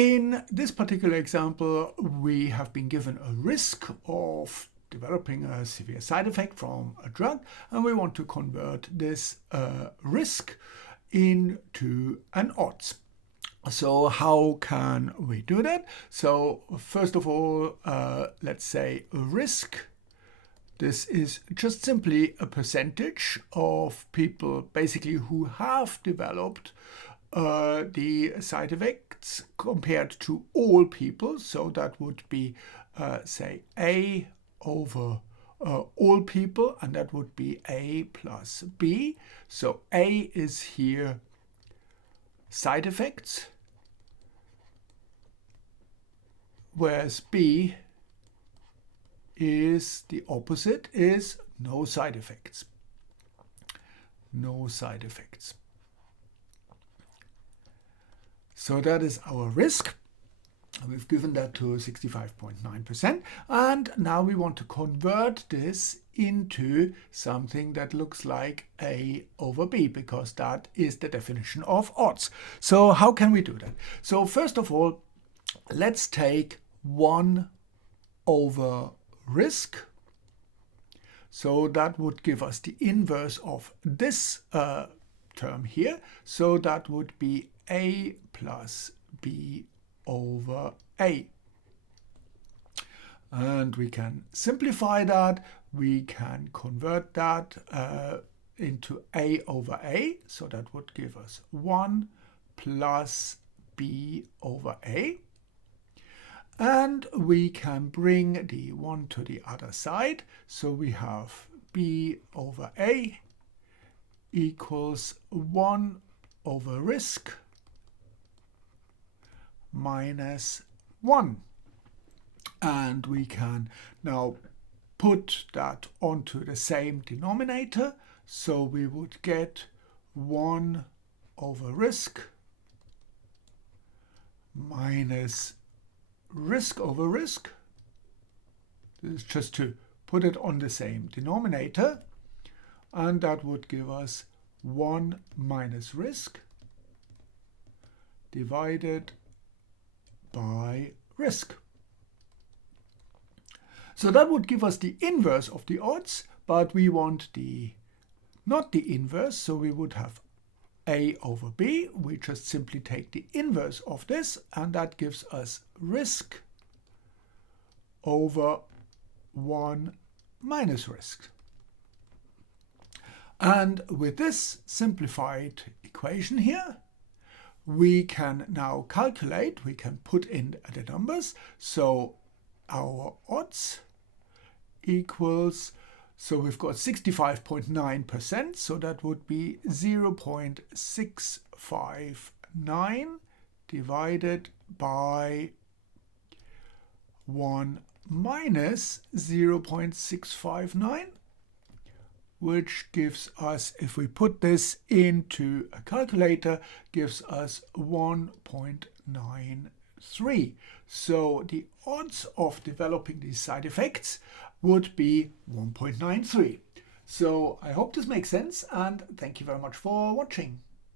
In this particular example, we have been given a risk of developing a severe side effect from a drug, and we want to convert this risk into an odds. So how can we do that? So first of all, let's say risk. This is just simply a percentage of people basically who have developed the side effects compared to all people. So that would be, say, A over all people, and that would be A plus B. So A is here side effects, whereas B is the opposite, is no side effects. No side effects. So that is our risk. We've given that to 65.9%, and now we want to convert this into something that looks like A over B, because that is the definition of odds. So how can we do that? So first of all, let's take 1 over risk. So that would give us the inverse of this term here. So that would be A plus B over A. And we can simplify that. We can convert that into A over A. So that would give us 1 plus B over A. And we can bring the 1 to the other side. So we have B over A equals 1 over risk minus 1. And we can now put that onto the same denominator. So we would get 1 over risk minus risk over risk. This is just to put it on the same denominator. And that would give us 1 minus risk divided by risk. So that would give us the inverse of the odds, but we want not the inverse, so we would have A over B. We just simply take the inverse of this, and that gives us risk over 1 minus risk. And with this simplified equation here, we can now calculate, we can put in the numbers. So our odds equals, so we've got 65.9%, so that would be 0.659 divided by 1 minus 0.659, which gives us, if we put this into a calculator, gives us 1.93. So the odds of developing these side effects would be 1.93. So I hope this makes sense, and thank you very much for watching.